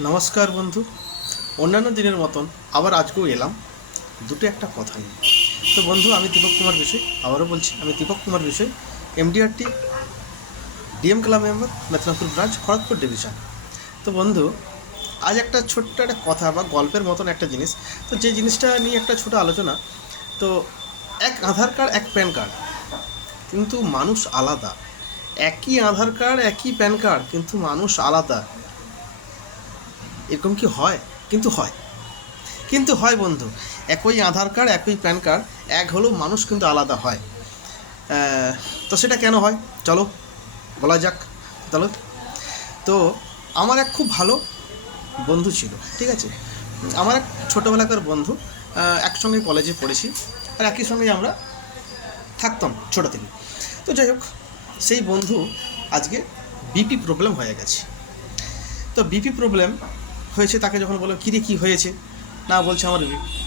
নমস্কার বন্ধু। অন্যান্য দিনের মতন আবার আজকেও এলাম দুটো একটা কথা নিয়ে। তো বন্ধু, আমি দীপক কুমার বিষয়, আবারও বলছি আমি Dipak Kumar Bishoi, MDRT DM club member, Medinipur branch, Kharagpur division. তো বন্ধু, আজ একটা ছোট্ট একটা কথা বা গল্পের মতন একটা জিনিস, তো যে জিনিসটা নিয়ে একটা ছোটো আলোচনা। তো এক আধার কার্ড, এক প্যান কার্ড, কিন্তু মানুষ আলাদা। একই আধার কার্ড, একই প্যান কার্ড, কিন্তু মানুষ আলাদা। এরকম কি হয়? কিন্তু হয়, কিন্তু হয় বন্ধু। একই আধার কার্ড, একই প্যান কার্ড, এক হলেও মানুষ কিন্তু আলাদা হয়। তো সেটা কেন হয় চলো বলা যাক। চলো। তো আমার এক খুব ভালো বন্ধু ছিল, ঠিক আছে? আমার এক ছোটোবেলাকার বন্ধু, একসঙ্গে কলেজে পড়েছি, আর একই সঙ্গে আমরা থাকতাম ছোটো থেকে। তো যাই হোক, সেই বন্ধু আজকে বিপি প্রবলেম হয়ে গেছে। তো বিপি প্রবলেম হয়েছে, তাকে যখন বললাম কী রে কী হয়েছে, না বলছে আমার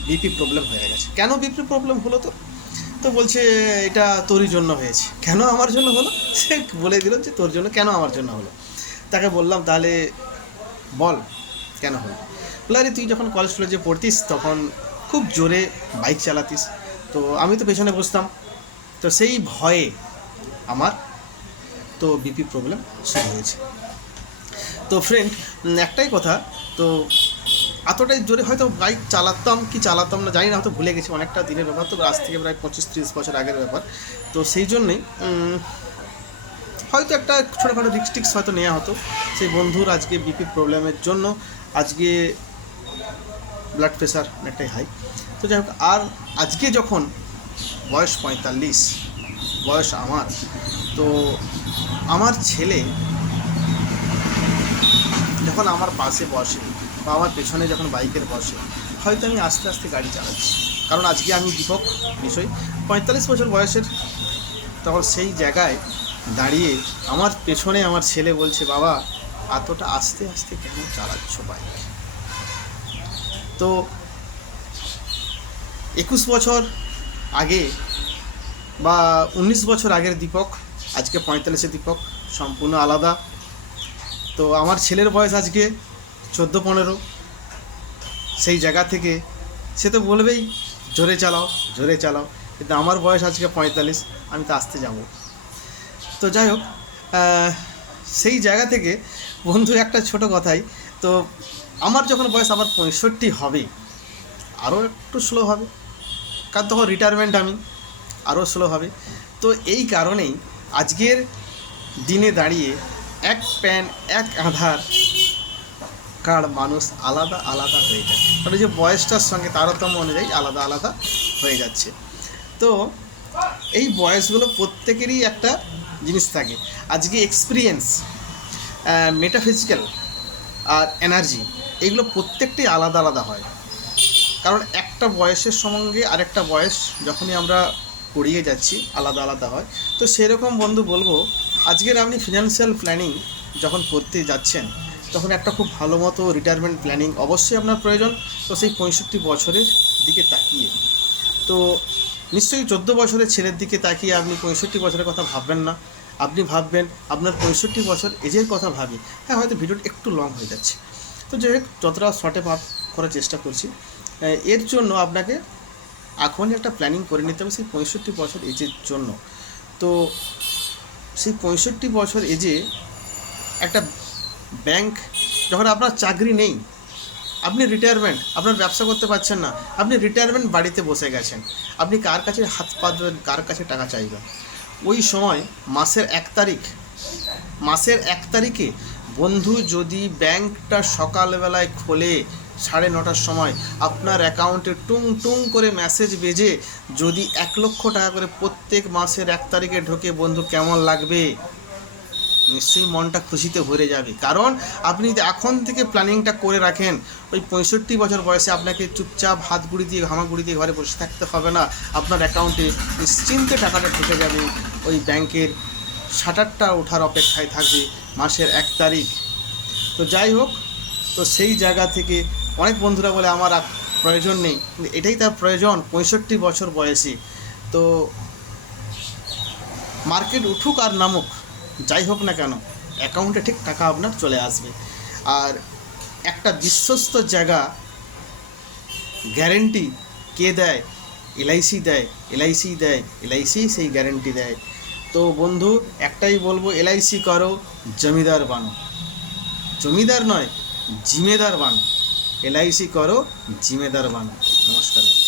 বিপি প্রবলেম হয়ে গেছে। কেন বিপি প্রবলেম হলো? তো তো বলছে এটা তোরই জন্য হয়েছে। কেন আমার জন্য হলো? সে বলে দিল যে তোর জন্য। কেন আমার জন্য হলো? তাকে বললাম তাহলে বল কেন হলো। বলে আরে তুই যখন কলেজ টলেজে পড়তিস তখন খুব জোরে বাইক চালাতিস, তো আমি তো পেছনে বসতাম, তো সেই ভয়ে আমার তো বিপি প্রবলেম শুরু হয়েছে। তো ফ্রেন্ড, একটাই কথা, তো এতটাই জোরে হয়তো বাইক চালাতাম কি চালাতাম না জানি না, হয়তো ভুলে গেছি, অনেকটা দিনের ব্যাপার, তো আজ থেকে প্রায় 25-30 বছর আগের ব্যাপার। তো সেই জন্যেই হয়তো একটা ছোটোখাটো রিক্স টিক্স হয়তো নেওয়া হতো। সেই বন্ধুর আজকে বিপি প্রবলেমের জন্য আজকে ব্লাড প্রেশার অনেকটাই হাই। তো যাই হোক, আর আজকে যখন বয়স 45, বয়স আমার, তো আমার ছেলে যখন আমার পাশে বসে বা আমার পেছনে যখন বাইকের বসে, হয়তো আমি আস্তে আস্তে গাড়ি চালাচ্ছি, কারণ আজকে আমি দীপক বিষয় 45 বছর বয়সের। তখন সেই জায়গায় দাঁড়িয়ে আমার পেছনে আমার ছেলে বলছে, বাবা এতটা আস্তে আস্তে কেন চালাচ্ছ বাইক? তো 21 বছর আগে বা 19 বছর আগের দীপক, আজকে 45-এর দীপক সম্পূর্ণ আলাদা। তো আমার ছেলের বয়স আজকে 14-15। সেই জায়গা থেকে সে তো বলবেই জোরে চালাও, জোরে চালাও, কিন্তু আমার বয়স আজকে 45, আমি তো আসতে যাব। তো যাই হোক, সেই জায়গা থেকে বন্ধু একটা ছোট কথাই, তো আমার যখন বয়স আবার 65 হবে, আরও একটু স্লো হবে, কারণ তখন রিটায়ারমেন্ট আমি, আরও স্লো হবে। তো এই কারণেই আজকের দিনে দাঁড়িয়ে এক প্যান, এক আধার কার্ড মানুষ আলাদা আলাদা হয়ে যায়, কারণ যে বয়সটার সঙ্গে তারতম্য অনুযায়ী আলাদা আলাদা হয়ে যাচ্ছে। তো এই বয়সগুলো প্রত্যেকেরই একটা জিনিস থাকে। আজকে এক্সপিরিয়েন্স, মেটাফিজিক্যাল আর এনার্জি, এগুলো প্রত্যেকটাই আলাদা আলাদা হয়। কারণ একটা বয়সের সঙ্গে আরেকটা বয়স যখনই আমরা করিয়ে যাচ্ছি আলাদা আলাদা হয়। তো সেরকম বন্ধু বলবো, আজকের আপনি ফিনান্সিয়াল প্ল্যানিং যখন করতে যাচ্ছেন, তখন একটা খুব ভালো মতো রিটায়ারমেন্ট প্ল্যানিং অবশ্যই আপনার প্রয়োজন। তো সেই 65 বছরের দিকে তাকিয়ে, তো নিশ্চয়ই 14 বছরের ছেলের দিকে তাকিয়ে আপনি 65 বছরের কথা ভাববেন না। আপনি ভাববেন আপনার 65 বছর এজের কথা ভাবি। হ্যাঁ, হয়তো ভিডিওটা একটু লং হয়ে যাচ্ছে, তো যাই হোক যতটা শর্টে ভাব করার চেষ্টা করছি। এর জন্য আপনাকে এখনই একটা প্ল্যানিং করে নিতে হবে সেই 65 বছর এজের জন্য। তো সেই 65 বছর এজে একটা ব্যাংক, যখন আপনার চাকরি নেই, আপনি রিটায়ারমেন্ট, আপনার ব্যবসা করতে পারছেন না, আপনি রিটায়ারমেন্ট বাড়িতে বসে গেছেন, আপনি কার কাছে হাত পাতবেন, কার কাছে টাকা চাইবেন? ওই সময় মাসের 1 তারিখে বন্ধু যদি ব্যাংকটা সকালবেলায় খোলে 9:30টার সময়, আপনার অ্যাকাউন্টে টুং টুং করে মেসেজ বেজে যদি 1 লক্ষ টাকা করে প্রত্যেক মাসের 1 তারিখে ঢোকে, বন্ধু কেমন লাগবে? নিশ্চয়ই মনটা খুশিতে ভরে যাবে। কারণ আপনি যদি এখন থেকে প্ল্যানিংটা করে রাখেন, ওই 65 বছর বয়সে আপনাকে চুপচাপ হাতগুড়ি দিয়ে ঘামাগুড়ি দিয়ে ঘরে বসে থাকতে হবে না। আপনার অ্যাকাউন্টে নিশ্চিন্তে টাকাটা ঢুকে যাবে, ওই ব্যাংকের শাটারটা ওঠার অপেক্ষায় থাকবে মাসের 1 তারিখ। তো যাই হোক, তো সেই জায়গা থেকে অনেক বন্ধুরা বলে আমার প্রয়োজন নেই, কিন্তু এটাই তার প্রয়োজন 65 বছর বয়সে। তো মার্কেট উঠুক আর নামুক, যাই হোক না কেন, অ্যাকাউন্টে ঠিক টাকা আপনার চলে আসবে। আর একটা বিশ্বস্ত জায়গা গ্যারেন্টি কে দেয়? এলআইসি দেয়, এলআইসি দেয়, এলআইসি সেই গ্যারেন্টি দেয়। তো বন্ধু একটাই বলবো, এলআইসি করো, জমিদার বানো। জমিদার নয়, জিমেদার বানো। এলআইসি করো, জিমেদার বানো। নমস্কার।